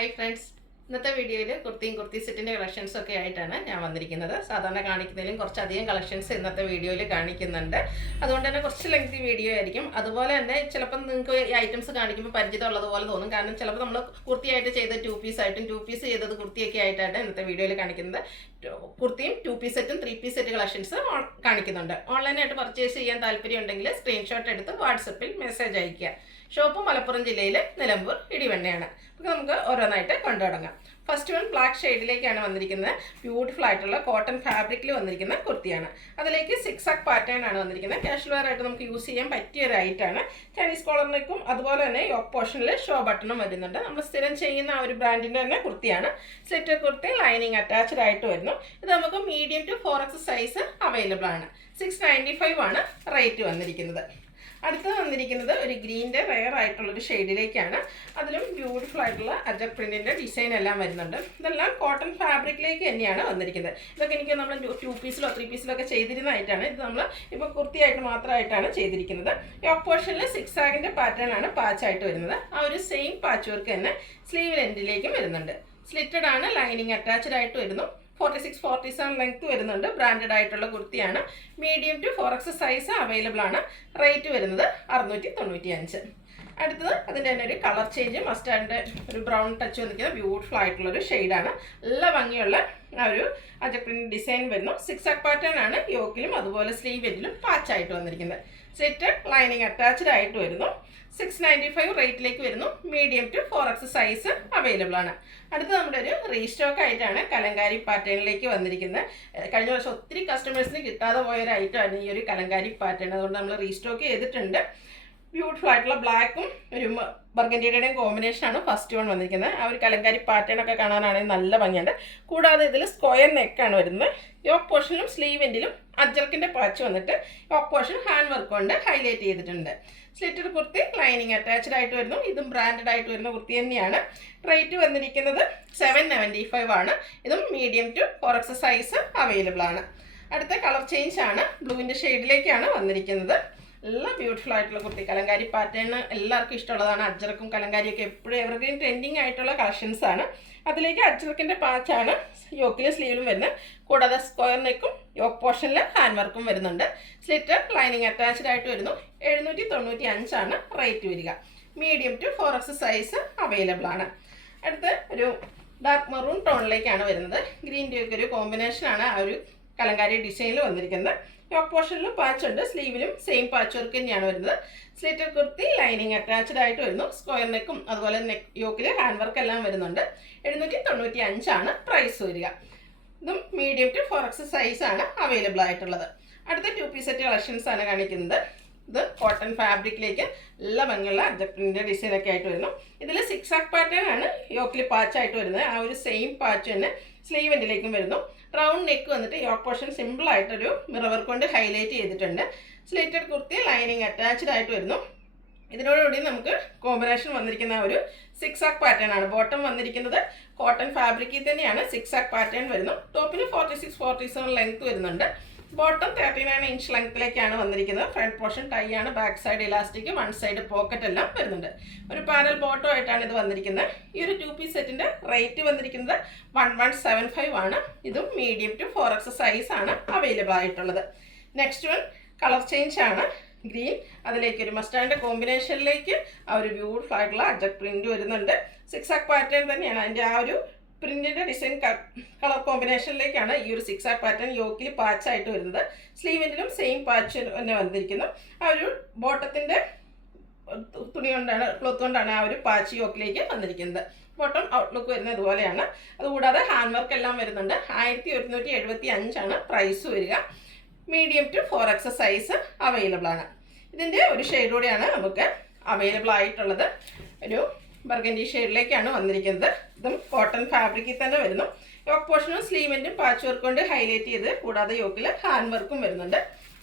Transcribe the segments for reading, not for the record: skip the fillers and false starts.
Hi friends, ഇന്നത്തെ വീഡിയോയിൽ കുർത്തി സെറ്റിൻ്റെ കളക്ഷൻസൊക്കെ ആയിട്ടാണ് ഞാൻ വന്നിരിക്കുന്നത്. സാധാരണ കാണിക്കുന്നതിലും കുറച്ചധികം കളക്ഷൻസ് ഇന്നത്തെ വീഡിയോയിൽ കാണിക്കുന്നുണ്ട്. അതുകൊണ്ട് തന്നെ കുറച്ച് ലെങ്തി വീഡിയോ ആയിരിക്കും. അതുപോലെ തന്നെ ചിലപ്പം നിങ്ങൾക്ക് ഈ ഐറ്റംസ് കാണിക്കുമ്പോൾ പരിചിതമുള്ളതുപോലെ തോന്നും. കാരണം ചിലപ്പോൾ നമ്മൾ കുർത്തിയായിട്ട് ചെയ്ത 2 പീസായിട്ടും 2 പീസ് ചെയ്തത് കുർത്തിയൊക്കെ ആയിട്ടാണ് ഇന്നത്തെ വീഡിയോയിൽ കാണിക്കുന്നത്. കുർത്തിയും 2 പീസ് സെറ്റും 3 പീസ് സെറ്റ് കളക്ഷൻസ് കാണിക്കുന്നുണ്ട്. ഓൺലൈനായിട്ട് പർച്ചേസ് ചെയ്യാൻ താല്പര്യം ഉണ്ടെങ്കിൽ സ്ക്രീൻഷോട്ട് എടുത്ത് വാട്സപ്പിൽ മെസ്സേജ് അയയ്ക്കുക. ഷോപ്പ് മലപ്പുറം ജില്ലയിൽ നിലമ്പൂർ ഇടിവണ്ണയാണ്. അപ്പോൾ നമുക്ക് ഓരോന്നായിട്ട് കൊണ്ടുതുടങ്ങാം. ഫസ്റ്റ് വൺ ബ്ലാക്ക് ഷെയ്ഡിലേക്കാണ് വന്നിരിക്കുന്നത്. ബ്യൂട്ടിഫുൾ ആയിട്ടുള്ള കോട്ടൺ ഫാബ്രിക്കിൽ വന്നിരിക്കുന്ന കുർത്തിയാണ്. അതിലേക്ക് സിക്സാക് പാറ്റേൺ ആണ് വന്നിരിക്കുന്നത്. കാഷ്വൽ വെയർ ആയിട്ട് നമുക്ക് യൂസ് ചെയ്യാൻ പറ്റിയ ഒരു ഐറ്റാണ്. ചൈനീസ് കോളറിലേക്കും അതുപോലെ തന്നെ യോക്ക് പോർഷനിൽ ഷോ ബട്ടണും വരുന്നുണ്ട്. നമ്മൾ സ്ഥിരം ചെയ്യുന്ന ആ ഒരു ബ്രാൻഡിൻ്റെ തന്നെ കുർത്തിയാണ്. സ്ലിറ്റർ കുർത്തി ലൈനിങ് അറ്റാച്ച്ഡ് ആയിട്ട് വരുന്നു. ഇത് നമുക്ക് medium to 4X size available ആണ്. 695 ആണ് റേറ്റ് വന്നിരിക്കുന്നത്. അടുത്ത് വന്നിരിക്കുന്നത് ഒരു ഗ്രീൻ്റെ റെയർ ആയിട്ടുള്ളൊരു ഷെയ്ഡിലേക്കാണ്. അതിലും ബ്യൂട്ടിഫുൾ ആയിട്ടുള്ള അജക് പ്രിൻറ്റിൻ്റെ ഡിസൈൻ എല്ലാം വരുന്നുണ്ട്. ഇതെല്ലാം കോട്ടൺ ഫാബ്രിക്കിലേക്ക് തന്നെയാണ് വന്നിരിക്കുന്നത്. ഇതൊക്കെ എനിക്ക് നമ്മൾ 2 പീസിലോ 3 പീസിലോ ഒക്കെ ചെയ്തിരുന്നതായിട്ടാണ്. ഇത് നമ്മൾ ഇപ്പോൾ കുർത്തിയായിട്ട് മാത്രമായിട്ടാണ് ചെയ്തിരിക്കുന്നത്. യോക്ക് പോർഷനിൽ സിക്സാഗിൻ്റെ പാറ്റേൺ ആണ് പാച്ചായിട്ട് വരുന്നത്. ആ ഒരു സെയിം പാച്ച് വർക്ക് തന്നെ സ്ലീവ് എൻഡിലേക്കും വരുന്നുണ്ട്. സ്ലിറ്റഡ് ആണ്, ലൈനിങ് അറ്റാച്ച്ഡ് ആയിട്ട് വരുന്നു. 46-47 ലെങ്ത് വരുന്നുണ്ട്. ബ്രാൻഡഡ് ആയിട്ടുള്ള കുർത്തിയാണ്. Medium to 4X size available ആണ്. റേറ്റ് വരുന്നത് 695. അടുത്തത് അതിൻ്റെ തന്നെ ഒരു കളർ ചേഞ്ച്, മസ്റ്റാർഡിൻ്റെ ഒരു ബ്രൗൺ ടച്ച് വന്നിരിക്കുന്ന ബ്യൂട്ടിഫുൾ ആയിട്ടുള്ളൊരു ഷെയ്ഡാണ്. നല്ല ഭംഗിയുള്ള ആ ഒരു അജക് പ്രിന്റ് ഡിസൈൻ വരുന്നു. സിക്സാക് പാറ്റേൺ ആണ് യോക്കിലും അതുപോലെ സ്ലീവ് എൻഡിലും പാച്ചായിട്ട് വന്നിരിക്കുന്നത്. സ്ലിറ്റഡ് ലൈനിങ് അറ്റാച്ച്ഡ് ആയിട്ട് വരുന്നു. 695 റേറ്റിലേക്ക് വരുന്നു. Medium to 4X size available ആണ്. അടുത്ത് നമ്മുടെ ഒരു റീസ്റ്റോക്ക് ആയിട്ടാണ് കലങ്കാരി പാറ്റേണിലേക്ക് വന്നിരിക്കുന്നത്. കഴിഞ്ഞ വർഷം ഒത്തിരി കസ്റ്റമേഴ്സിന് കിട്ടാതെ പോയൊരു ഐറ്റമാണ് ഈ ഒരു കലങ്കാരി പാറ്റേൺ. അതുകൊണ്ട് നമ്മൾ റീസ്റ്റോക്ക് ചെയ്തിട്ടുണ്ട്. ബ്യൂട്ടിഫുൾ ആയിട്ടുള്ള ബ്ലാക്കും ഒരു ബർഗൻഡിയുടെയും കോമ്പിനേഷനാണ് ഫസ്റ്റ് വൺ വന്നിരിക്കുന്നത്. ആ ഒരു കലങ്കാരി പാറ്റേൺ ഒക്കെ കാണാനാണെങ്കിൽ നല്ല ഭംഗിയുണ്ട്. കൂടാതെ ഇതിൽ സ്ക്വയർ നെക്കാണ് വരുന്നത്. യോക്ക് പോർഷനിലും സ്ലീവ് എൻഡിലും അജർക്കിൻ്റെ പാച്ച് വന്നിട്ട് യോക്ക് പോർഷൻ ഹാൻഡ് വർക്ക് കൊണ്ട് ഹൈലൈറ്റ് ചെയ്തിട്ടുണ്ട്. സ്ലിറ്റർ കുർത്തി ലൈനിങ് അറ്റാച്ച്ഡ് ആയിട്ട് വരുന്നു. ഇതും ബ്രാൻഡഡ് ആയിട്ട് വരുന്ന കുർത്തി തന്നെയാണ്. റേറ്റ് വന്നിരിക്കുന്നത് 795 ആണ്. ഇതും medium to 4X size available ആണ്. അടുത്ത കളർ ചേഞ്ച് ആണ്. ബ്ലൂവിൻ്റെ ഷെയ്ഡിലേക്കാണ് വന്നിരിക്കുന്നത്. എല്ലാം ബ്യൂട്ടിഫുൾ ആയിട്ടുള്ള കുർത്തി. കലങ്കാരി പാറ്റേൺ എല്ലാവർക്കും ഇഷ്ടമുള്ളതാണ്. അജ്രക്കും കലങ്കാരിയൊക്കെ എപ്പോഴും എവർഗ്രീൻ ട്രെൻഡിങ് ആയിട്ടുള്ള കളക്ഷൻസ് ആണ്. അതിലേക്ക് അജ്രക്കിൻ്റെ പാച്ചാണ് യോക്കിലും സ്ലീവിലും വരുന്നത്. കൂടാതെ സ്ക്വയർ നെക്കും യോക്ക് പോർഷനിൽ ഹാൻഡ് വർക്കും വരുന്നുണ്ട്. സ്ലിറ്റർ ലൈനിങ് അറ്റാച്ച്ഡ് ആയിട്ട് വരുന്നു. 795 ആണ് റേറ്റ് വരിക. Medium to 4X size available ആണ്. അടുത്ത് ഒരു ഡാർക്ക് മെറൂൺ ടോണിലേക്കാണ് വരുന്നത്. ഗ്രീൻ്റെ ഒക്കെ ഒരു കോമ്പിനേഷനാണ് ആ ഒരു കലങ്കാരി ഡിസൈനിൽ വന്നിരിക്കുന്നത്. യോക്ക് പോർഷനിലും പാച്ച് ഉണ്ട്. സ്ലീവിലും സെയിം പാച്ച് വർക്ക് തന്നെയാണ് വരുന്നത്. സ്ലിറ്റർ കുർത്തി ലൈനിങ് അറ്റാച്ച്ഡ് ആയിട്ട് വരുന്നു. സ്ക്വയർ നെക്കും അതുപോലെ യോക്കിൽ ഹാൻഡ് വർക്ക് എല്ലാം വരുന്നുണ്ട്. 795 ആണ് പ്രൈസ് വരിക. ഇതും മീഡിയം ടു 4X സൈസ് ആണ് അവൈലബിൾ ആയിട്ടുള്ളത്. അടുത്ത 2 പീസ് സെറ്റ് കളക്ഷൻസ് ആണ് കാണിക്കുന്നത്. ഇത് കോട്ടൺ ഫാബ്രിക്കിലേക്ക് നല്ല ഭംഗിയുള്ള അജക്റ്റിൻ്റെ ഡിസൈനൊക്കെ ആയിട്ട് വരുന്നു. ഇതിൽ സിക്സാക് പാറ്റേൺ ആണ് യോക്കിൽ പാച്ചായിട്ട് വരുന്നത്. ആ ഒരു സെയിം പാച്ച് തന്നെ സ്ലീവ് എൻഡിലേക്കും വരുന്നു. റൗണ്ട് നെക്ക് വന്നിട്ട് യോക്ക് പോർഷൻ സിമ്പിളായിട്ടൊരു മിറർ വർക്ക് കൊണ്ട് ഹൈലൈറ്റ് ചെയ്തിട്ടുണ്ട്. സ്ലിറ്റഡ് കുർത്തി ലൈനിങ് അറ്റാച്ച്ഡ് ആയിട്ട് വരുന്നു. ഇതിനോടുകൂടി നമുക്ക് കോമ്പിനേഷൻ വന്നിരിക്കുന്ന ഒരു സിക്സാക് പാറ്റേൺ ആണ്. ബോട്ടം വന്നിരിക്കുന്നത് കോട്ടൺ ഫാബ്രിക്കിൽ തന്നെയാണ്. സിക്സാക് പാറ്റേൺ വരുന്നു. ടോപ്പിന് 46-47 ലെങ്ത് വരുന്നുണ്ട്. ബോട്ടം 39 ഇഞ്ച് ലെങ്ത്തിലേക്കാണ് വന്നിരിക്കുന്നത്. ഫ്രണ്ട് പോർഷൻ ടൈ ആണ്. Back side elastic, one side pocket എല്ലാം വരുന്നുണ്ട്. ഒരു പാരൽ ബോട്ടം ആയിട്ടാണ് ഇത് വന്നിരിക്കുന്നത്. ഈ ഒരു 2 പീസ് സെറ്റിൻ്റെ റേറ്റ് വന്നിരിക്കുന്നത് 1175 ആണ്. ഇതും മീഡിയം ടു 4X സൈസ് ആണ് അവൈലബിൾ ആയിട്ടുള്ളത്. നെക്സ്റ്റ് വൺ കളർ ചേഞ്ച് ആണ്. ഗ്രീൻ, അതിലേക്ക് ഒരു മസ്റ്റാർഡിൻ്റെ കോമ്പിനേഷനിലേക്ക് ആ ഒരു ബ്യൂട്ടിഫുൾ ആയിട്ടുള്ള അജക് പ്രിന്റ് വരുന്നുണ്ട്. സിക്സാക് പാറ്റേൺ തന്നെയാണ്. അതിൻ്റെ ആ ഒരു പ്രിന്റിൻ്റെ ഡിസൈൻ കളർ കോമ്പിനേഷനിലേക്കാണ് ഈ ഒരു സിക്സാക് പാറ്റേൺ യോക്കിൽ പാച്ചായിട്ട് വരുന്നത്. സ്ലീവിൻ്റിലും സെയിം പാച്ച് തന്നെ വന്നിരിക്കുന്നു. ആ ഒരു ബോട്ടത്തിൻ്റെ തുണി കൊണ്ടാണ്, ക്ലോത്ത് കൊണ്ടാണ് ആ ഒരു പാച്ച് യോക്കിലേക്ക് വന്നിരിക്കുന്നത്. ബോട്ടം ഔട്ട്ലുക്ക് വരുന്നത് ഇതുപോലെയാണ്. അതുകൂടാതെ ഹാൻഡ് വർക്ക് എല്ലാം വരുന്നുണ്ട്. 1175 ആണ് പ്രൈസ് വരിക. Medium to 4X size available ആണ്. ഇതിൻ്റെ ഒരു ഷെയ്ഡ് കൂടെയാണ് നമുക്ക് അവൈലബിൾ ആയിട്ടുള്ളത്. ഒരു ബർഗൻഡി ഷെയ്ഡിലേക്കാണ് വന്നിരിക്കുന്നത്. ഇതും കോട്ടൺ ഫാബ്രിക്കിൽ തന്നെ വരുന്നു. യോക്ക് പോർഷനും സ്ലീവിൻ്റും പാച്ച് വർക്ക് കൊണ്ട് ഹൈലൈറ്റ് ചെയ്ത് കൂടാതെ യോക്കിൽ ഹാൻഡ് വർക്കും വരുന്നുണ്ട്.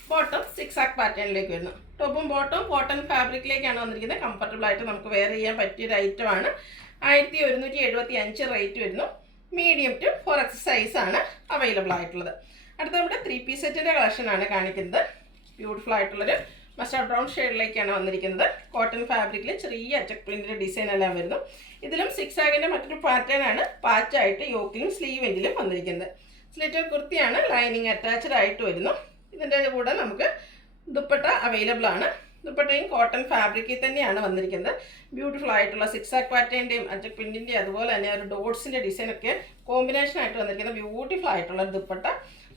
ബോട്ടം സിക്സാക് പാറ്റേണിലേക്ക് വരുന്നു. ടോപ്പും ബോട്ടവും കോട്ടൺ ഫാബ്രിക്കിലേക്കാണ് വന്നിരിക്കുന്നത്. കംഫർട്ടബിൾ ആയിട്ട് നമുക്ക് വെയർ ചെയ്യാൻ പറ്റിയൊരു ഐറ്റമാണ്. 1175 റേറ്റ് വരുന്നു. മീഡിയം ടു 4X സൈസ് ആണ് അവൈലബിൾ ആയിട്ടുള്ളത്. അടുത്ത നമ്മുടെ 3 പീസ് സെറ്റിൻ്റെ കളക്ഷനാണ് കാണിക്കുന്നത്. ബ്യൂട്ടിഫുൾ ആയിട്ടുള്ളൊരു മസ്റ്റാർഡ് ബ്രൗൺ ഷെയ്ഡിലേക്കാണ് വന്നിരിക്കുന്നത്. കോട്ടൺ ഫാബ്രിക്കിൽ ചെറിയ അച്ചക് പ്രിന്റിൻ്റെ ഡിസൈൻ എല്ലാം വരുന്നു. ഇതിലും സിക്സ് ആഗിൻ്റെ മറ്റൊരു പാറ്റേൺ ആണ് പാച്ചായിട്ട് യോക്കിലും സ്ലീവെൻറ്റിലും വന്നിരിക്കുന്നത്. സ്ലിറ്റഡ് കുർത്തിയാണ്, ലൈനിങ് അറ്റാച്ച്ഡ് ആയിട്ട് വരുന്നു. ഇതിൻ്റെ കൂടെ നമുക്ക് ദുപ്പട്ട അവൈലബിൾ ആണ്. ദുപ്പട്ടയും കോട്ടൺ ഫാബ്രിക്കിൽ തന്നെയാണ് വന്നിരിക്കുന്നത്. ബ്യൂട്ടിഫുൾ ആയിട്ടുള്ള സിക്സ് ആക്ക് പാറ്റേൻ്റെയും അച്ചക് പ്രിൻറ്റിൻ്റെയും അതുപോലെ തന്നെ ഒരു ഡോട്ട്സിൻ്റെ ഡിസൈനൊക്കെ കോമ്പിനേഷൻ ആയിട്ട് വന്നിരിക്കുന്ന ബ്യൂട്ടിഫുൾ ആയിട്ടുള്ള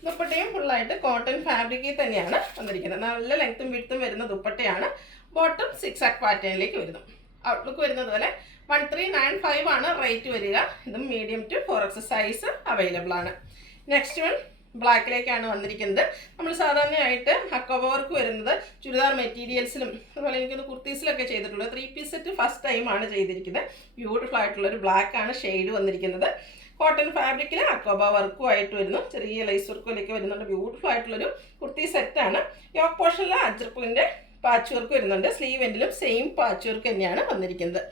ദുപ്പട്ടയും ഫുള്ളായിട്ട് കോട്ടൺ ഫാബ്രിക്കിൽ തന്നെയാണ് വന്നിരിക്കുന്നത്. നല്ല ലെങ്ത്തും വിഡ്ത്തും വരുന്ന ദുപ്പട്ടയാണ്. ബോട്ടം സിക്സ് ആക്ക് പാറ്റേണിലേക്ക് വരുന്നു. ഔട്ട്ലുക്ക് വരുന്നത് പോലെ 1395 ആണ് റേറ്റ് വരിക. ഇതും medium to 4X size available ആണ്. നെക്സ്റ്റ് വൺ ബ്ലാക്കിലേക്കാണ് വന്നിരിക്കുന്നത്. നമ്മൾ സാധാരണയായിട്ട് ഹക്കോബ വർക്ക് വരുന്നത് ചുരിദാർ മെറ്റീരിയൽസിലും അതുപോലെ എനിക്കൊന്ന് കുർത്തീസിലൊക്കെ ചെയ്തിട്ടുള്ളത്. 3 പീസ് സെറ്റ് ഫസ്റ്റ് ടൈമാണ് ചെയ്തിരിക്കുന്നത്. ബ്യൂട്ടിഫുൾ ആയിട്ടുള്ളൊരു ബ്ലാക്ക് ആണ് ഷെയ്ഡ് വന്നിരിക്കുന്നത്. കോട്ടൺ ഫാബ്രിക്കിൽ അക്കോബ വർക്കും ആയിട്ട് വരുന്നു. ചെറിയ ലൈസ് വർക്കിലൊക്കെ വരുന്നുണ്ട്. ബ്യൂട്ടിഫുൾ ആയിട്ടുള്ളൊരു കുർത്തി സെറ്റാണ്. യോക്ക് പോർഷനിൽ അജ്രപ്പിൻ്റെ പാച്ച് വർക്ക് വരുന്നുണ്ട്. സ്ലീവ് എൻഡിലും സെയിം പാച്ച് വർക്ക് തന്നെയാണ് വന്നിരിക്കുന്നത്.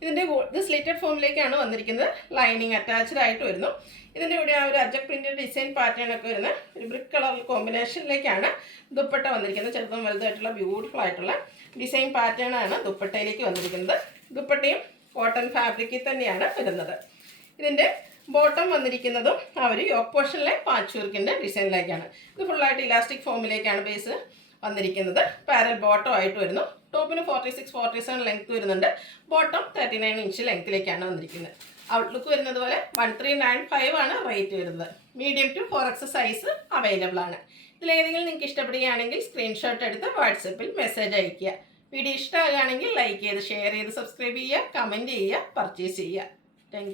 ഇത് സ്ലിറ്റഡ് ഫോമിലേക്കാണ് വന്നിരിക്കുന്നത്. ലൈനിങ് അറ്റാച്ച്ഡ് ആയിട്ട് വരുന്നു. ഇതിൻ്റെ കൂടെ ആ ഒരു അജക് പ്രിൻ്റ് ഡിസൈൻ പാറ്റേൺ ഒക്കെ വരുന്ന ഒരു ബ്രിക്ക് കളർ കോമ്പിനേഷനിലേക്കാണ് ദുപ്പട്ട വന്നിരിക്കുന്നത്. ചെറുതും വലുതായിട്ടുള്ള ബ്യൂട്ടിഫുൾ ആയിട്ടുള്ള ഡിസൈൻ പാറ്റേൺ ആണ് ദുപ്പട്ടയിലേക്ക് വന്നിരിക്കുന്നത്. ദുപ്പട്ടയും കോട്ടൺ ഫാബ്രിക്കിൽ തന്നെയാണ് വരുന്നത്. ഇതിൻ്റെ ബോട്ടം വന്നിരിക്കുന്നതും ആ ഒരു യോക്ക് പോർഷനിലെ പാച്ച് വർക്കിൻ്റെ ഡിസൈനിലേക്കാണ്. ഇത് ഫുള്ളായിട്ട് ഇലാസ്റ്റിക് ഫോമിലേക്കാണ് ബേസ് വന്നിരിക്കുന്നത്. പാരൽ ബോട്ടം ആയിട്ട് വരുന്നു. ടോപ്പിന് 46-47 ലെങ്ത് വരുന്നുണ്ട്. ബോട്ടം 39 ഇഞ്ച് ലെങ്ത്തിലേക്കാണ് വന്നിരിക്കുന്നത്. ഔട്ട്ലുക്ക് വരുന്നത് പോലെ 1395 ആണ് റേറ്റ് വരുന്നത്. Medium to 4X size available ആണ്. ഇതിലേതെങ്കിലും നിങ്ങൾക്ക് ഇഷ്ടപ്പെടുകയാണെങ്കിൽ സ്ക്രീൻഷോട്ട് എടുത്ത് വാട്സപ്പിൽ മെസ്സേജ് അയയ്ക്കുക. വീഡിയോ ഇഷ്ടമാകുകയാണെങ്കിൽ ലൈക്ക് ചെയ്ത് ഷെയർ ചെയ്ത് സബ്സ്ക്രൈബ് ചെയ്യുക, കമൻറ്റ് ചെയ്യുക, പർച്ചേസ് ചെയ്യുക. താങ്ക്